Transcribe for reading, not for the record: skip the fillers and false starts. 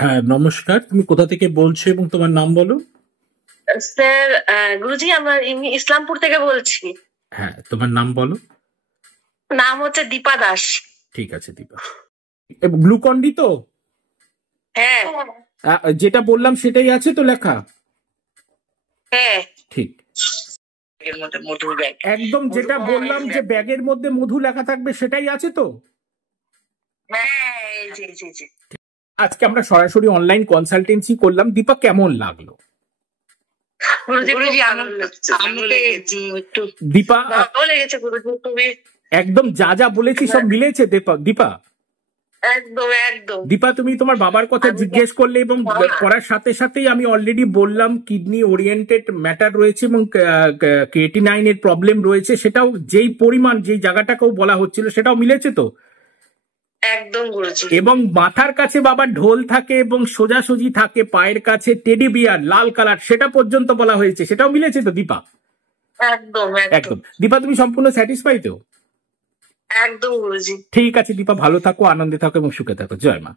হ্যাঁ, নমস্কার। তুমি কোথা থেকে বলছো এবং তোমার নাম বলো? স্যার, গুরুজি আমরা ইসলামপুর থেকে বলছি। হ্যাঁ, তোমার নাম বলো। নাম হচ্ছে দীপা দাস। ঠিক আছে দীপা। গ্লুকন্ডি তো? হ্যাঁ যেটা বললাম সেটাই আছে তো লেখা? হ্যাঁ। ঠিক, এর মধ্যে মধুর ব্যাগ। একদম যেটা বললাম যে ব্যাগের মধ্যে মধু লেখা থাকবে সেটাই আছে তো? হ্যাঁ, এই যে জি জি। আজকে আমরা সরাসরি অনলাইন কনসালটেন্সি করলাম। দীপা, কেমন লাগলো? গুরুজি আমাকে একটু দীপা, ভালো লেগেছে গুরুজি, খুবই একদম যা যা বলেছি সব মিলেছে দীপা? একদম একদম। দীপা, তুমি তোমার বাবার কথা জিজ্ঞেস করলে এবং করার সাথে সাথেই আমি অলরেডি বললাম কিডনি ওরিয়েন্টেড ম্যাটার রয়েছে এবং ক্রিয়েটিনাইন এর প্রবলেম রয়েছে, সেটাও যেই পরিমাণ যেই জায়গাটাকেও বলা হচ্ছিল সেটাও মিলেছে তো? একদম গুরুজি। এবং মাথার কাছে বাবার ঢোল থাকে এবং সোজাসুজি থাকে, পায়ের কাছে টেডি বিয়ার লাল কালার, সেটা পর্যন্ত বলা হয়েছে, সেটাও মিলেছে তো দীপা? একদম একদম। দীপা, তুমি সম্পূর্ণ স্যাটিসফাই তো? একদম গুরুজি। ঠিক আছে দীপা, ভালো থাকো, আনন্দে থাকো এবং সুখে থাকো। জয় মা।